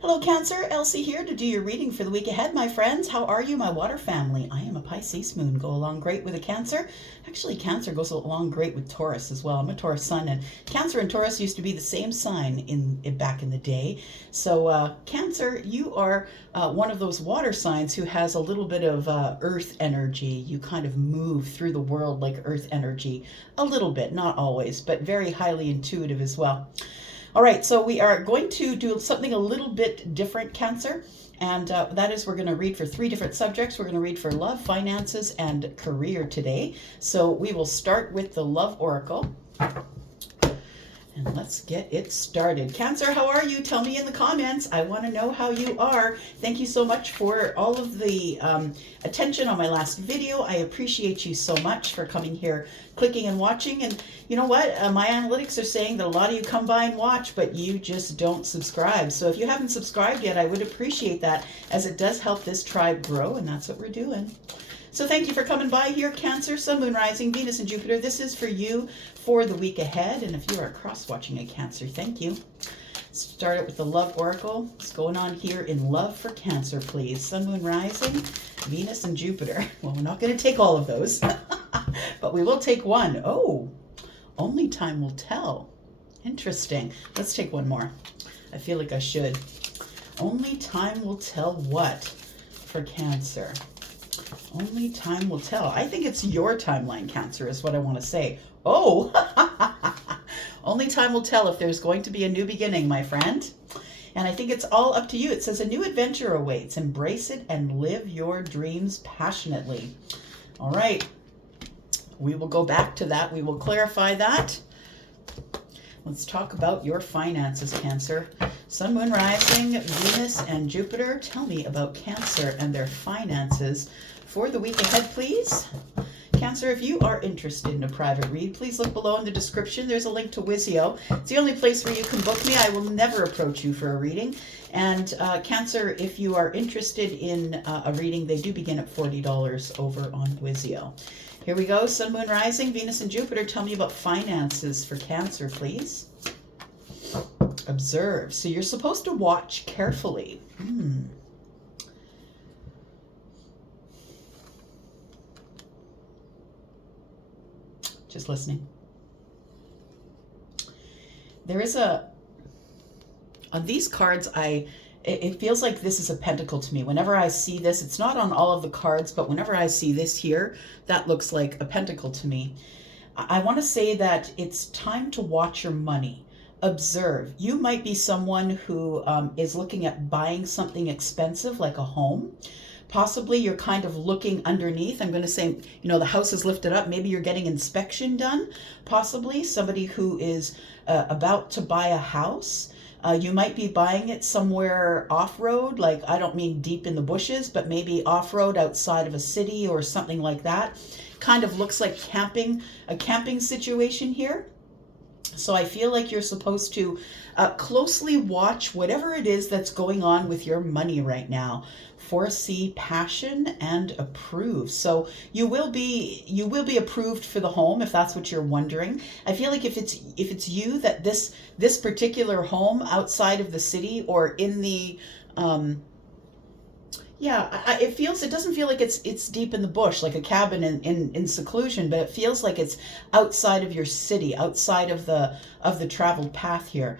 Hello, Cancer. Elsie here to do your reading for the week ahead, my friends. How are you, my water family? I am a Pisces moon. Go along great with a Cancer. Actually, Cancer goes along great with Taurus as well. I'm a Taurus sun, and Cancer and Taurus used to be the same sign back in the day. So, Cancer, you are one of those water signs who has a little bit of earth energy. You kind of move through the world like earth energy. A little bit, not always, but very highly intuitive as well. All right, so we are going to do something a little bit different, Cancer, and that is we're going to read for 3 different subjects. We're going to read for love, finances, and career today. So we will start with the Love Oracle. And let's get it started. Cancer, how are you? Tell me in the comments. I want to know how you are. Thank you so much for all of the attention on my last video. I appreciate you so much for coming here, clicking and watching. And you know what? My analytics are saying that a lot of you come by and watch, but you just don't subscribe. So if you haven't subscribed yet, I would appreciate that, as it does help this tribe grow, and that's what we're doing. So thank you for coming by here, Cancer, Sun, Moon, Rising, Venus, and Jupiter. This is for you for the week ahead. And if you are cross-watching a Cancer, thank you. Start it with the Love Oracle. What's going on here in love for Cancer, please? Sun, Moon, Rising, Venus, and Jupiter. Well, we're not going to take all of those, but we will take one. Oh, only time will tell. Interesting. Let's take one more. I feel like I should. Only time will tell what for Cancer? Only time will tell. I think it's your timeline, Cancer, is what I want to say. Oh, only time will tell if there's going to be a new beginning, my friend. And I think it's all up to you. It says a new adventure awaits. Embrace it and live your dreams passionately. All right. We will go back to that. We will clarify that. Let's talk about your finances, Cancer. Sun, Moon, Rising, Venus, and Jupiter. Tell me about Cancer and their finances for the week ahead, please. Cancer, if you are interested in a private read, please look below in the description. There's a link to Wizio. It's the only place where you can book me. I will never approach you for a reading. And Cancer, if you are interested in a reading, they do begin at $40 over on Wizio. Here we go. Sun, Moon, Rising, Venus, and Jupiter. Tell me about finances for Cancer, please. Observe. So you're supposed to watch carefully. Just listening. There is on these cards, it feels like this is a pentacle to me. Whenever I see this, it's not on all of the cards, but whenever I see this here, that looks like a pentacle to me. I want to say that it's time to watch your money. Observe. You might be someone who is looking at buying something expensive like a home. Possibly you're kind of looking underneath. I'm going to say, the house is lifted up. Maybe you're getting inspection done. Possibly somebody who is about to buy a house. You might be buying it somewhere off-road, like I don't mean deep in the bushes, but maybe off-road outside of a city or something like that. Kind of looks like a camping situation here. So I feel like you're supposed to closely watch whatever it is that's going on with your money right now. Foresee passion and approve. So you will be approved for the home, if that's what you're wondering. I feel like if it's you, that this particular home outside of the city or in the it doesn't feel like it's deep in the bush, like a cabin in seclusion, but it feels like it's outside of your city, outside of the traveled path here.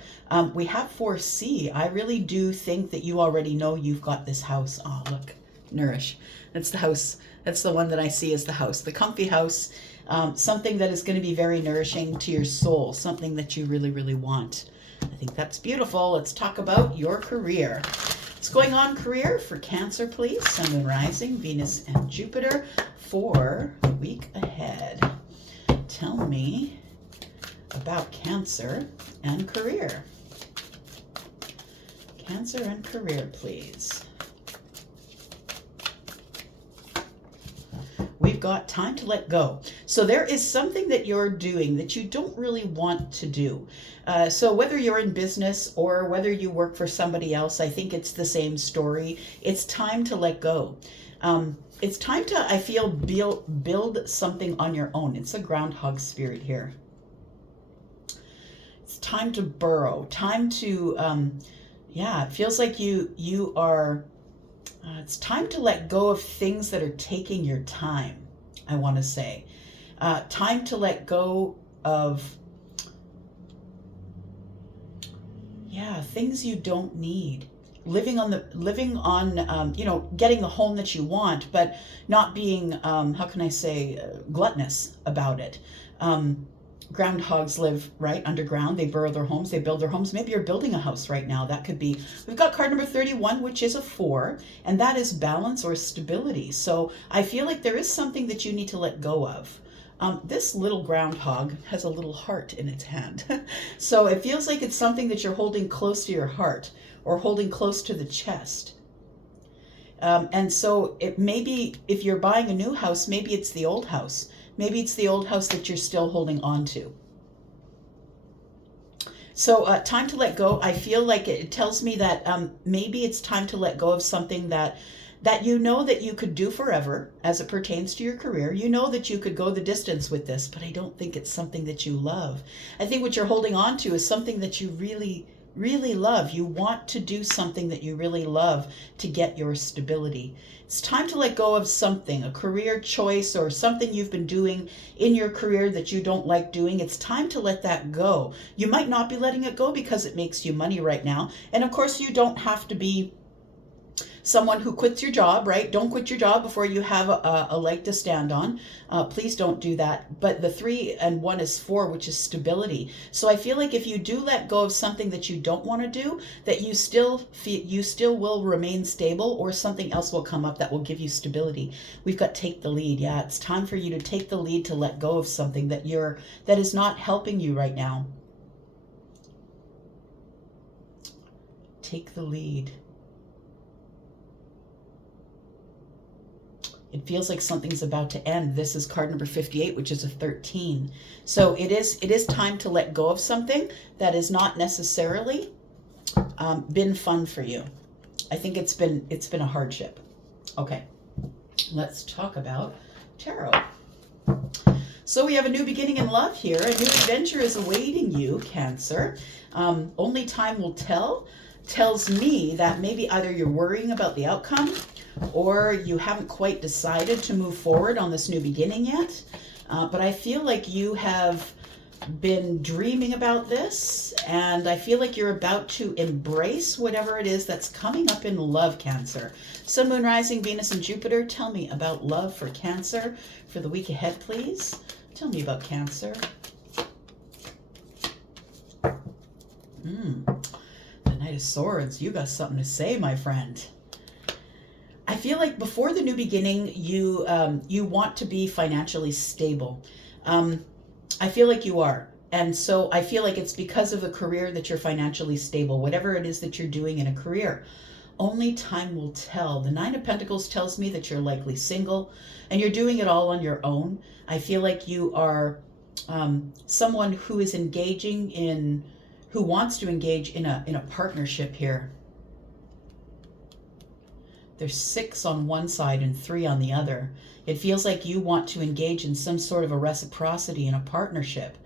We have 4C. I really do think that you already know you've got this house. Oh, look, nourish. That's the house. That's the one that I see as the house, the comfy house, something that is going to be very nourishing to your soul, something that you really, really want. I think that's beautiful. Let's talk about your career. What's going on career for Cancer, please? Sun, Moon, Rising, Venus, and Jupiter for the week ahead. Tell me about Cancer and career. Cancer and career, please. We've got time to let go. So there is something that you're doing that you don't really want to do. So whether you're in business or whether you work for somebody else, I think it's the same story. It's time to let go. It's time to, I feel, build something on your own. It's a groundhog spirit here. It's time to burrow, time to Yeah, it feels like you are, it's time to let go of things that are taking your time, I want to say. Time to let go of, yeah, things you don't need. Living on, getting the home that you want, but not being, how can I say, gluttonous about it. Um, Groundhogs live right underground. They burrow their homes. They build their homes. Maybe you're building a house right now. That could be. We've got card number 31, which is a 4, and that is balance or stability. So I feel like there is something that you need to let go of. This little groundhog has a little heart in its hand. So it feels like it's something that you're holding close to your heart or holding close to the chest. And so it maybe if you're buying a new house, maybe it's the old house. Maybe it's the old house that you're still holding on to. So time to let go. I feel like it tells me that maybe it's time to let go of something that you know that you could do forever as it pertains to your career. You know that you could go the distance with this, but I don't think it's something that you love. I think what you're holding on to is something that you really, really love. You want to do something that you really love to get your stability. It's time to let go of something, a career choice or something you've been doing in your career that you don't like doing. It's time to let that go. You might not be letting it go because it makes you money right now. And of course, you don't have to be someone who quits your job, right? Don't quit your job before you have a leg to stand on. Please don't do that. But the 3 and 1 is 4, which is stability. So I feel like if you do let go of something that you don't want to do, that you still will remain stable, or something else will come up that will give you stability. We've got take the lead. Yeah, it's time for you to take the lead, to let go of something that is not helping you right now. Take the lead. It feels like something's about to end. This is card number 58, which is a 13. So it is time to let go of something that has not necessarily been fun for you. I think it's been a hardship. Okay, let's talk about tarot. So we have a new beginning in love here. A new adventure is awaiting you, Cancer. Only time will tell. Tells me that maybe either you're worrying about the outcome, or you haven't quite decided to move forward on this new beginning yet. But I feel like you have been dreaming about this, and I feel like you're about to embrace whatever it is that's coming up in love, Cancer. Sun, Moon, Rising, Venus, and Jupiter, tell me about love for Cancer for the week ahead, please. Tell me about Cancer. The Knight of Swords, you got something to say, my friend. I feel like before the new beginning, you want to be financially stable. I feel like you are. And so I feel like it's because of the career that you're financially stable, whatever it is that you're doing in a career. Only time will tell. The 9 of Pentacles tells me that you're likely single and you're doing it all on your own. I feel like you are someone who is who wants to engage in a partnership here. There's 6 on one side and 3 on the other. It feels like you want to engage in some sort of a reciprocity in a partnership.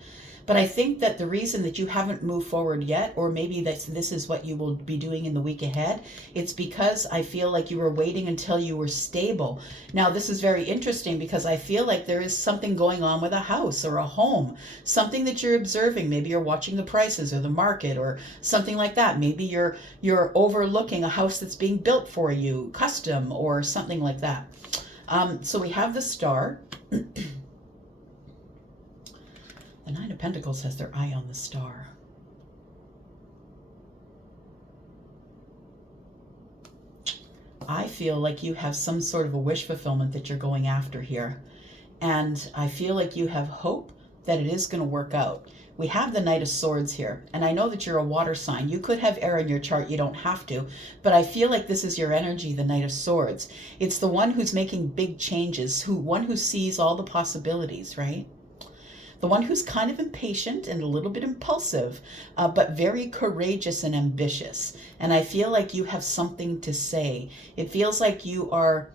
But I think that the reason that you haven't moved forward yet, or maybe this is what you will be doing in the week ahead, it's because I feel like you were waiting until you were stable. Now, this is very interesting because I feel like there is something going on with a house or a home, something that you're observing. Maybe you're watching the prices or the market or something like that. Maybe you're overlooking a house that's being built for you, custom or something like that. So we have the Star. The 9 of Pentacles has their eye on the Star. I feel like you have some sort of a wish fulfillment that you're going after here. And I feel like you have hope that it is going to work out. We have the Knight of Swords here. And I know that you're a water sign. You could have air in your chart. You don't have to. But I feel like this is your energy, the Knight of Swords. It's the one who's making big changes, one who sees all the possibilities, right? The one who's kind of impatient and a little bit impulsive, but very courageous and ambitious. And I feel like you have something to say. It feels like you are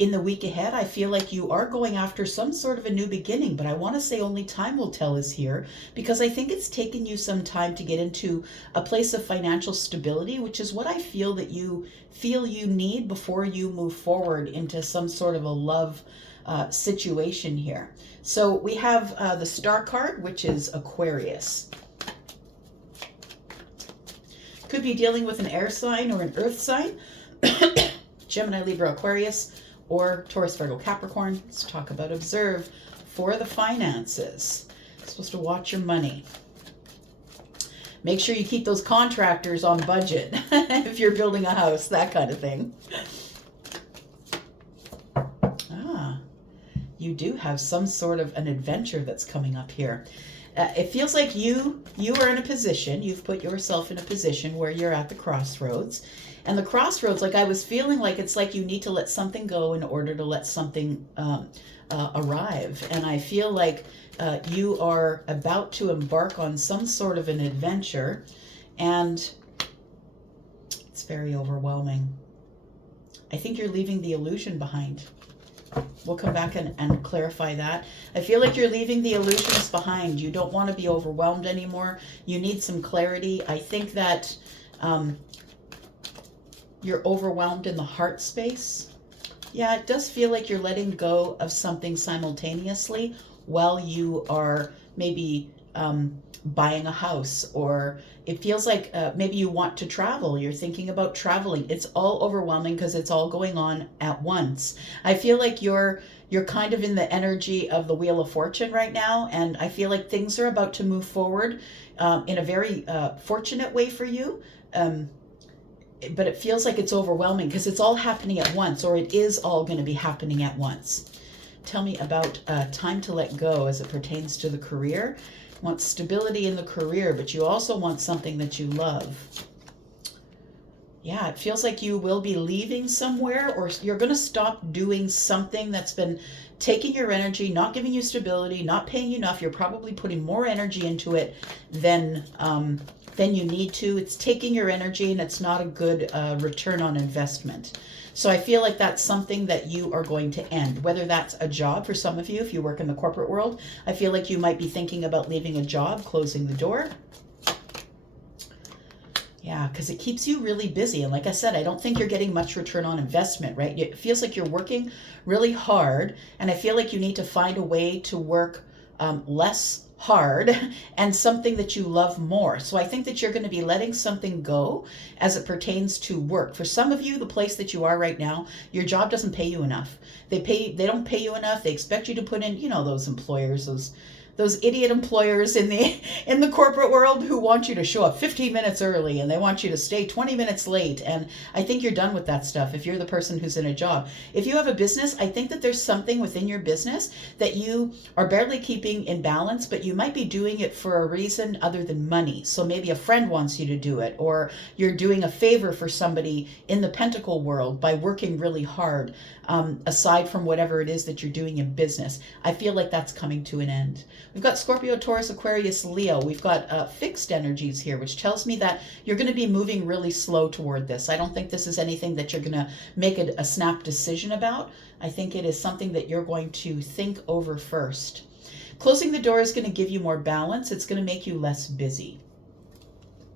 in the week ahead, I feel like you are going after some sort of a new beginning, but I want to say only time will tell is here, because I think it's taken you some time to get into a place of financial stability, which is what I feel that you need before you move forward into some sort of a love situation here. So we have the Star card, which is Aquarius. Could be dealing with an air sign or an earth sign. Gemini, Libra, Aquarius, or Taurus, Virgo, Capricorn. Let's talk about observe for the finances. You're supposed to watch your money. Make sure you keep those contractors on budget if you're building a house, that kind of thing. You do have some sort of an adventure that's coming up here. It feels like you are in a position, you've put yourself in a position where you're at the crossroads. And the crossroads, like I was feeling like it's like you need to let something go in order to let something arrive. And I feel like you are about to embark on some sort of an adventure, and it's very overwhelming. I think you're leaving the illusion behind. We'll come back and clarify that. I feel like you're leaving the illusions behind. You don't want to be overwhelmed anymore. You need some clarity. I think that you're overwhelmed in the heart space. Yeah, it does feel like you're letting go of something simultaneously while you are maybe buying a house, or it feels like maybe you want to travel. You're thinking about traveling. It's all overwhelming because it's all going on at once. I feel like you're kind of in the energy of the Wheel of Fortune right now, and I feel like things are about to move forward in a very fortunate way for you. But it feels like it's overwhelming because it's all happening at once, or it is all going to be happening at once. Tell me about time to let go as it pertains to the career. You want stability in the career, but you also want something that you love. Yeah, it feels like you will be leaving somewhere, or you're going to stop doing something that's been taking your energy, not giving you stability, not paying you enough. You're probably putting more energy into it than you need to. It's taking your energy, and it's not a good return on investment. So I feel like that's something that you are going to end, whether that's a job for some of you. If you work in the corporate world, I feel like you might be thinking about leaving a job, closing the door. Yeah, because it keeps you really busy. And like I said, I don't think you're getting much return on investment, right? It feels like you're working really hard, and I feel like you need to find a way to work less hard and something that you love more. So I think that you're going to be letting something go as it pertains to work. For some of you, the place that you are right now, your job doesn't pay you enough. They don't pay you enough. They expect you to put in, those employers, those idiot employers in the corporate world who want you to show up 15 minutes early, and they want you to stay 20 minutes late. And I think you're done with that stuff if you're the person who's in a job. If you have a business, I think that there's something within your business that you are barely keeping in balance, but you might be doing it for a reason other than money. So maybe a friend wants you to do it, or you're doing a favor for somebody in the pentacle world by working really hard, aside from whatever it is that you're doing in business. I feel like that's coming to an end. We've got Scorpio, Taurus, Aquarius, Leo. We've got fixed energies here, which tells me that you're going to be moving really slow toward this. I don't think this is anything that you're going to make a snap decision about. I think it is something that you're going to think over first. Closing the door is going to give you more balance. It's going to make you less busy.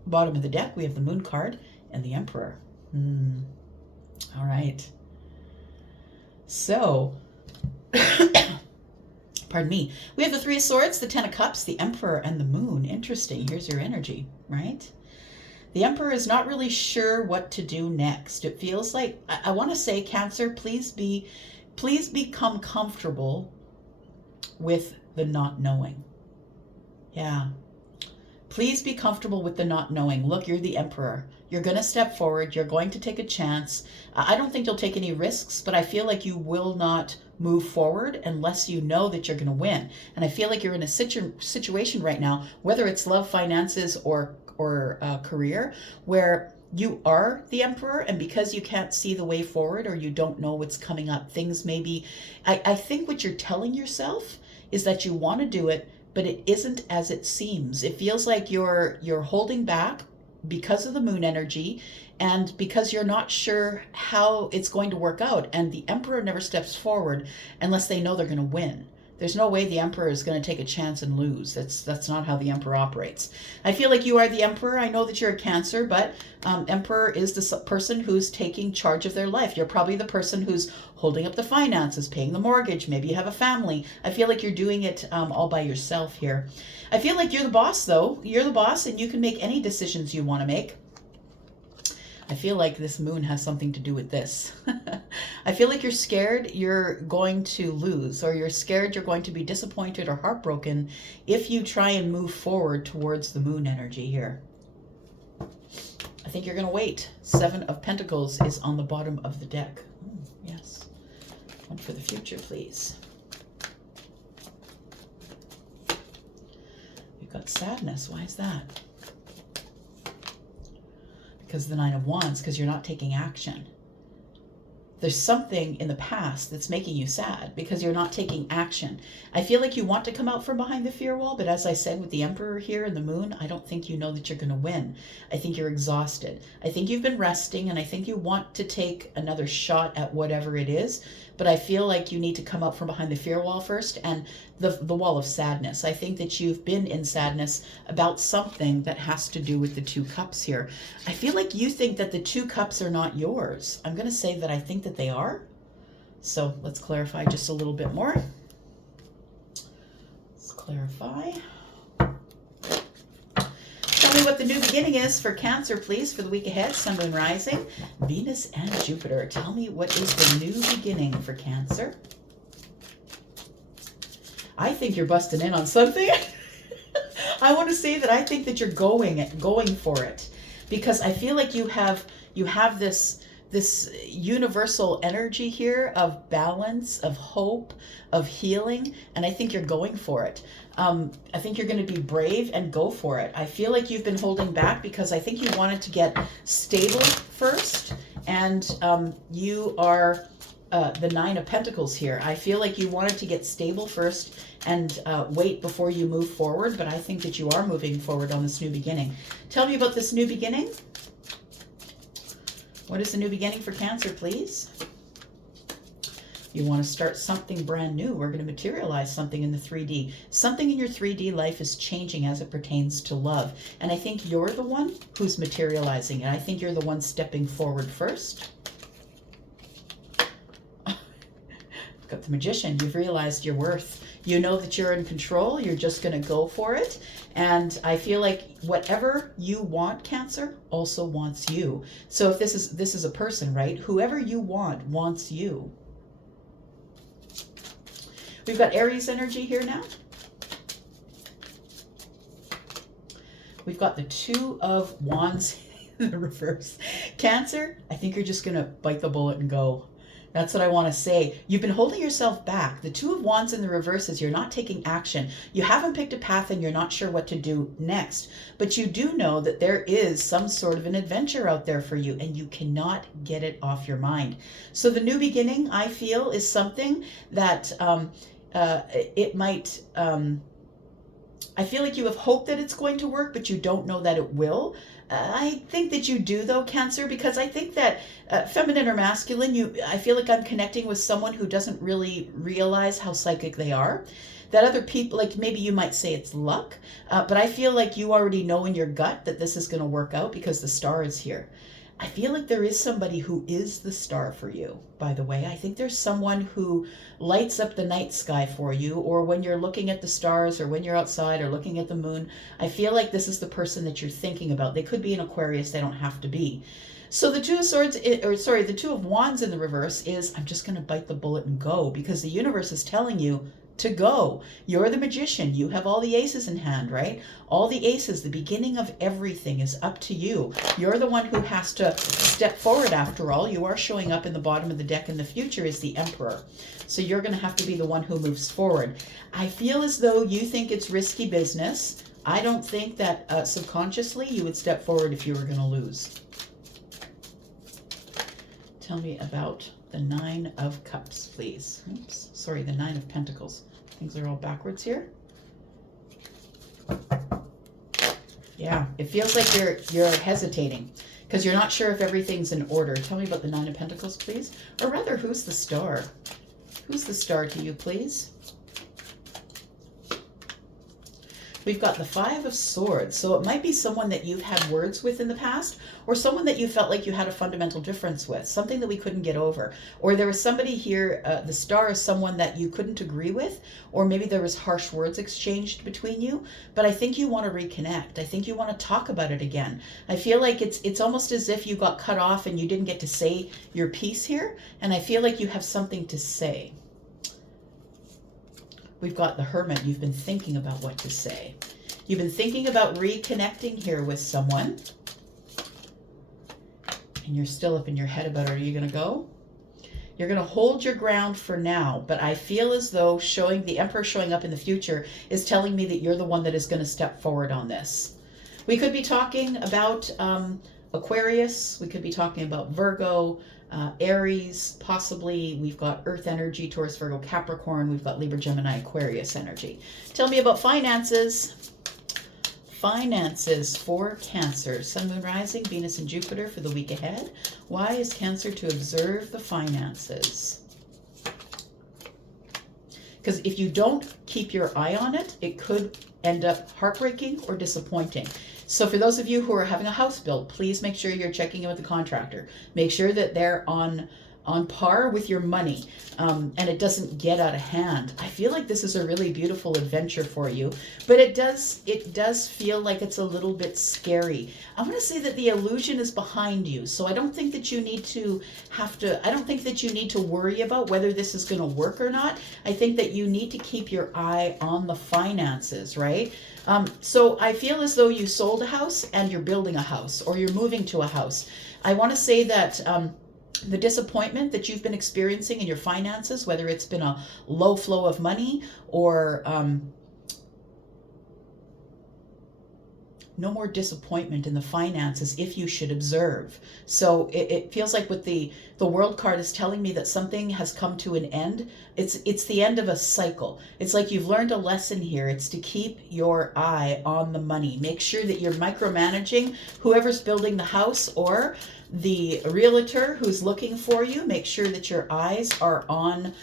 Bottom of the deck, we have the Moon card and the Emperor. All right. So, pardon me. We have the Three of Swords, the Ten of Cups, the Emperor, and the Moon. Interesting. Here's your energy, right? The Emperor is not really sure what to do next. It feels like, I want to say, Cancer, please become comfortable with the not knowing. Yeah. Please be comfortable with the not knowing. Look, you're the Emperor. You're going to step forward. You're going to take a chance. I don't think you'll take any risks, but I feel like you will not move forward unless you know that you're going to win. And I feel like you're in a situation right now, whether it's love, finances, or career, where you are the Emperor, and because you can't see the way forward, or you don't know what's coming up, things maybe, I think what you're telling yourself is that you want to do it, but it isn't as it seems. It feels like you're holding back because of the moon energy and because you're not sure how it's going to work out. And the Emperor never steps forward unless they know they're going to win. There's no way the Emperor is going to take a chance and lose. That's not how the Emperor operates. I feel like you are the Emperor. I know that you're a Cancer, but Emperor is the person who's taking charge of their life. You're probably the person who's holding up the finances, paying the mortgage. Maybe you have a family. I feel like you're doing it all by yourself here. I feel like you're the boss, though. You're the boss, and you can make any decisions you want to make. I feel like this moon has something to do with this. I feel like you're scared you're going to lose, or you're scared you're going to be disappointed or heartbroken if you try and move forward towards the moon energy here. I think you're going to wait. 7 of Pentacles is on the bottom of the deck. Yes. One for the future, please. You've got sadness. Why is that? Because the 9 of Wands, because you're not taking action. There's something in the past that's making you sad because you're not taking action. I feel like you want to come out from behind the fear wall, but as I said with the Emperor here and the moon, I don't think you know that you're going to win. I think you're exhausted. I think you've been resting, and I think you want to take another shot at whatever it is, but I feel like you need to come out from behind the fear wall first and the wall of sadness. I think that you've been in sadness about something that has to do with the 2 cups here. I feel like you think that the 2 cups are not yours. I'm going to say that I think that they are. So let's clarify just a little bit more. Let's clarify. Tell me what the new beginning is for Cancer, please, for the week ahead. Sun, Moon, Rising, Venus, and Jupiter. Tell me what is the new beginning for Cancer. I think you're busting in on something. I want to say that I think that you're going for it, because I feel like you have this universal energy here of balance, of hope, of healing, and I think you're going for it. I think you're going to be brave and go for it. I feel like you've been holding back because I think you wanted to get stable first, and you are the 9 of Pentacles here. I feel like you wanted to get stable first and wait before you move forward, but I think that you are moving forward on this new beginning. Tell me about this new beginning. What is the new beginning for Cancer, please? You want to start something brand new. We're going to materialize something in the 3D. Something in your 3D life is changing as it pertains to love. And I think you're the one who's materializing it. I think you're the one stepping forward first. Got the Magician. You've realized your worth. You know that you're in control. You're just going to go for it. And I feel like whatever you want, Cancer, also wants you. So if this is a person, right? Whoever you want wants you. We've got Aries energy here now. We've got the 2 of Wands in the reverse. Cancer, I think you're just going to bite the bullet and go. That's what I want to say. You've been holding yourself back. The 2 of Wands in the reverse is you're not taking action. You haven't picked a path and you're not sure what to do next. But you do know that there is some sort of an adventure out there for you, and you cannot get it off your mind. So the new beginning, I feel, is something that it might... I feel like you have hope that it's going to work, but you don't know that it will. I think that you do, though, Cancer, because I think that feminine or masculine, I feel like I'm connecting with someone who doesn't really realize how psychic they are. That other people, like maybe you might say it's luck, but I feel like you already know in your gut that this is going to work out because the star is here. I feel like there is somebody who is the star for you, by the way. I think there's someone who lights up the night sky for you, or when you're looking at the stars, or when you're outside or looking at the moon. I feel like this is the person that you're thinking about. They could be an Aquarius, they don't have to be. So the 2 of Swords, the 2 of Wands in the reverse is, I'm just going to bite the bullet and go, because the universe is telling you to go. You're the Magician. You have all the aces in hand, right? All the aces, the beginning of everything is up to you. You're the one who has to step forward after all. You are showing up in the bottom of the deck, and the future is the Emperor. So you're going to have to be the one who moves forward. I feel as though you think it's risky business. I don't think that subconsciously you would step forward if you were going to lose. Tell me about the 9 of Cups, please. Oops, sorry, the 9 of Pentacles. Things are all backwards here. Yeah, it feels like you're hesitating because you're not sure if everything's in order. Tell me about the Nine of Pentacles, please. Or rather, who's the star? Who's the star to you, please? We've got the Five of Swords. So it might be someone that you've had words with in the past, or someone that you felt like you had a fundamental difference with, something that we couldn't get over. Or there was somebody here, the star is someone that you couldn't agree with, or maybe there was harsh words exchanged between you, but I think you want to reconnect. I think you want to talk about it again. I feel like it's almost as if you got cut off and you didn't get to say your piece here, and I feel like you have something to say. We've got the Hermit. You've been thinking about what to say. You've been thinking about reconnecting here with someone. And you're still up in your head about it. Are you going to go? You're going to hold your ground for now. But I feel as though showing the Emperor showing up in the future is telling me that you're the one that is going to step forward on this. We could be talking about Aquarius. We could be talking about Virgo, Aries, possibly. We've got Earth energy, Taurus, Virgo, Capricorn. We've got Libra, Gemini, Aquarius energy. Tell me about finances. Finances for Cancer. Sun, Moon, Rising, Venus, and Jupiter for the week ahead. Why is Cancer to observe the finances? Because if you don't keep your eye on it, it could end up heartbreaking or disappointing. So for those of you who are having a house built, please make sure you're checking in with the contractor. Make sure that they're on par with your money, and it doesn't get out of hand. I feel like this is a really beautiful adventure for you, but it does feel like it's a little bit scary. I'm going to say that the illusion is behind you, so I don't think that you need to worry about whether this is going to work or not. I think that you need to keep your eye on the finances, right? So I feel as though you sold a house and you're building a house, or you're moving to a house. I want to say that the disappointment that you've been experiencing in your finances, whether it's been a low flow of money or no more disappointment in the finances if you should observe. So it feels like with the World card is telling me that something has come to an end. It's the end of a cycle. It's like you've learned a lesson here. It's to keep your eye on the money. Make sure that you're micromanaging whoever's building the house or the realtor who's looking for you. Make sure that your eyes are on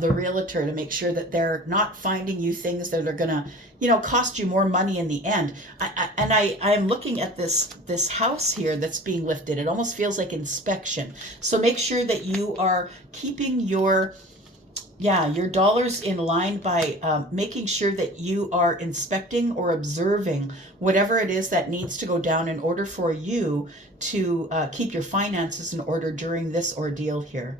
the realtor to make sure that they're not finding you things that are gonna, cost you more money in the end. I am looking at this house here that's being lifted. It almost feels like inspection. So make sure that you are keeping your dollars in line by making sure that you are inspecting or observing whatever it is that needs to go down in order for you to keep your finances in order during this ordeal here.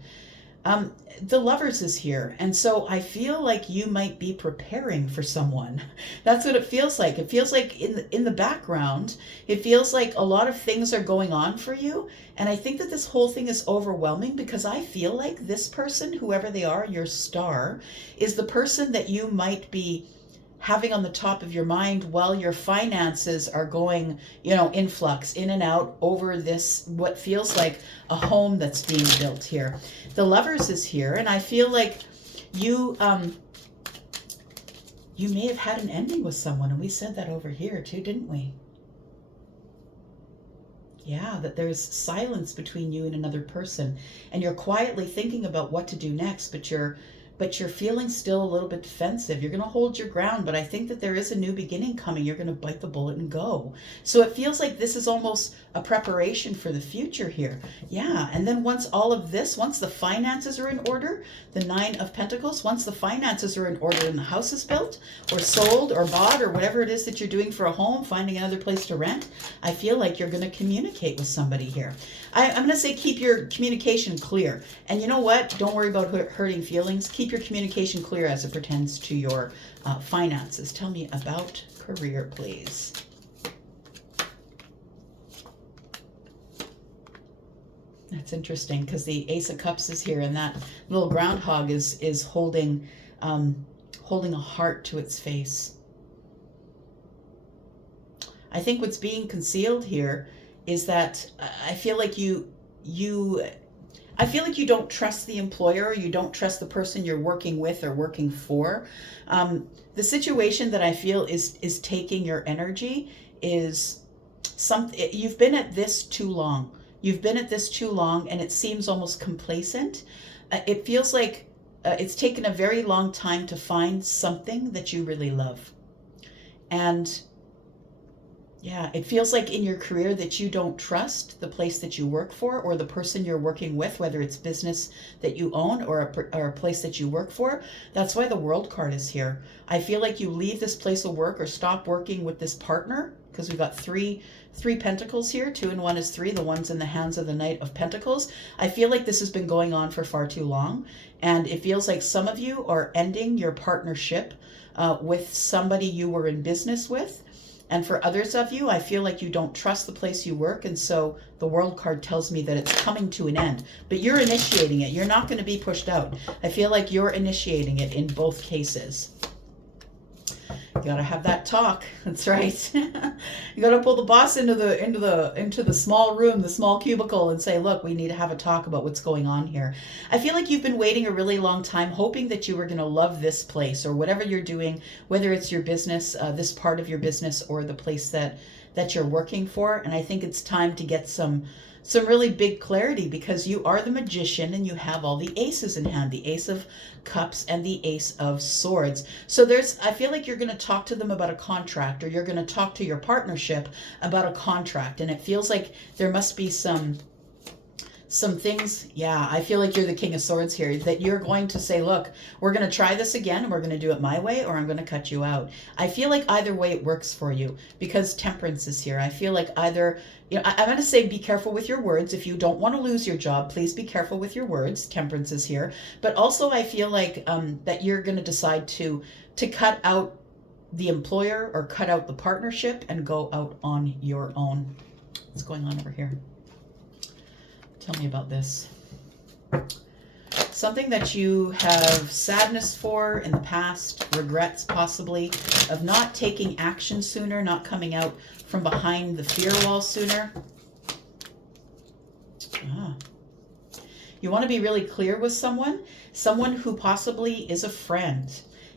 The Lovers is here, and so I feel like you might be preparing for someone. That's what it feels like. It feels like in the background, it feels like a lot of things are going on for you, and I think that this whole thing is overwhelming because I feel like this person, whoever they are, your star, is the person that you might be having on the top of your mind while your finances are going, in flux, in and out over this, what feels like a home that's being built here. The Lovers is here, and I feel like you may have had an ending with someone, and we said that over here too, didn't we? Yeah, that there's silence between you and another person, and you're quietly thinking about what to do next, but you're feeling still a little bit defensive. You're going to hold your ground, but I think that there is a new beginning coming. You're going to bite the bullet and go. So it feels like this is almost a preparation for the future here. Yeah, and then once the finances are in order, the Nine of Pentacles, once the finances are in order and the house is built or sold or bought or whatever it is that you're doing for a home, finding another place to rent, I feel like you're going to communicate with somebody here. I'm going to say keep your communication clear. And you know what? Don't worry about hurting feelings. Keep your communication clear as it pertains to your finances. Tell me about career, please. That's interesting because the Ace of Cups is here, and that little groundhog is holding a heart to its face. I think what's being concealed here is that I feel like you don't trust the employer, or you don't trust the person you're working with or working for. The situation that I feel is taking your energy is something, you've been at this too long. You've been at this too long, and it seems almost complacent. It feels like it's taken a very long time to find something that you really love. And yeah, it feels like in your career that you don't trust the place that you work for or the person you're working with, whether it's business that you own or a place that you work for. That's why the World card is here. I feel like you leave this place of work or stop working with this partner, because we've got three pentacles here. 2 and 1 is 3. The one's in the hands of the Knight of Pentacles. I feel like this has been going on for far too long. And it feels like some of you are ending your partnership with somebody you were in business with. And for others of you, I feel like you don't trust the place you work. And so the World card tells me that it's coming to an end. But you're initiating it. You're not going to be pushed out. I feel like you're initiating it in both cases. You gotta have that talk. That's right. You gotta pull the boss into the small room, the small cubicle, and say, look, we need to have a talk about what's going on here. I feel like you've been waiting a really long time, hoping that you were gonna love this place or whatever you're doing, whether it's your business, this part of your business, or the place that you're working for. And I think it's time to get some really big clarity, because you are the Magician and you have all the aces in hand, the Ace of Cups and the Ace of Swords. So I feel like you're going to talk to them about a contract, or you're going to talk to your partnership about a contract. And it feels like there must be some things. Yeah, I feel like you're the King of Swords here, that you're going to say, look, we're going to try this again, and we're going to do it my way, or I'm going to cut you out. I feel like either way it works for you, because Temperance is here. I feel like either, I'm going to say be careful with your words. If you don't want to lose your job, please be careful with your words. Temperance is here. But also I feel like that you're going to decide to cut out the employer or cut out the partnership and go out on your own. What's going on over here? Tell me about this. Something that you have sadness for in the past, regrets possibly, of not taking action sooner, not coming out from behind the fear wall sooner. You want to be really clear with someone who possibly is a friend,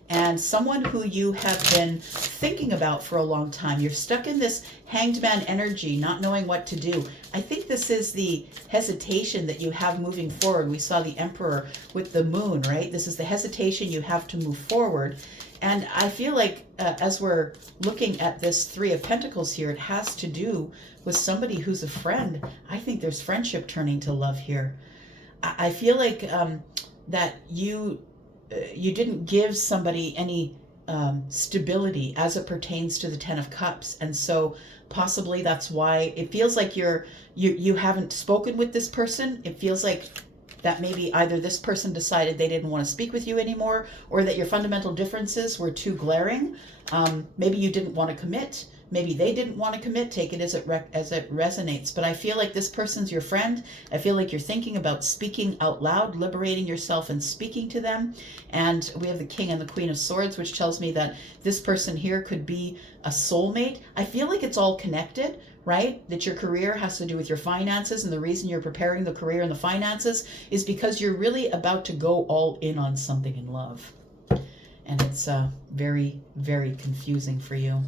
and someone who you have been thinking about for a long time. You're stuck in this Hanged Man energy, not knowing what to do. I think this is the hesitation that you have moving forward. We saw the Emperor with the Moon, right? This is the hesitation you have to move forward. And I feel like as we're looking at this 3 of Pentacles here, it has to do with somebody who's a friend. I think there's friendship turning to love here. I feel like that you didn't give somebody any stability as it pertains to the 10 of Cups, and so possibly that's why it feels like you haven't spoken with this person. It feels like that maybe either this person decided they didn't want to speak with you anymore, or that your fundamental differences were too glaring. Maybe you didn't want to commit. Maybe they didn't want to commit. Take it as it resonates. But I feel like this person's your friend. I feel like you're thinking about speaking out loud, liberating yourself and speaking to them. And we have the King and the Queen of Swords, which tells me that this person here could be a soulmate. I feel like it's all connected, right? That your career has to do with your finances, and the reason you're preparing the career and the finances is because you're really about to go all in on something in love. And it's very, very confusing for you.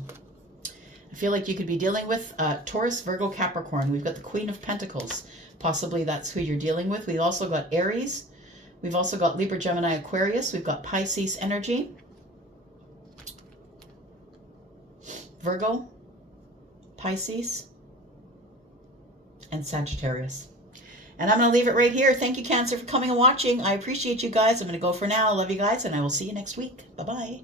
I feel like you could be dealing with Taurus, Virgo, Capricorn. We've got the Queen of Pentacles. Possibly that's who you're dealing with. We've also got Aries. We've also got Libra, Gemini, Aquarius. We've got Pisces energy. Virgo, Pisces, and Sagittarius. And I'm going to leave it right here. Thank you, Cancer, for coming and watching. I appreciate you guys. I'm going to go for now. I love you guys, and I will see you next week. Bye-bye.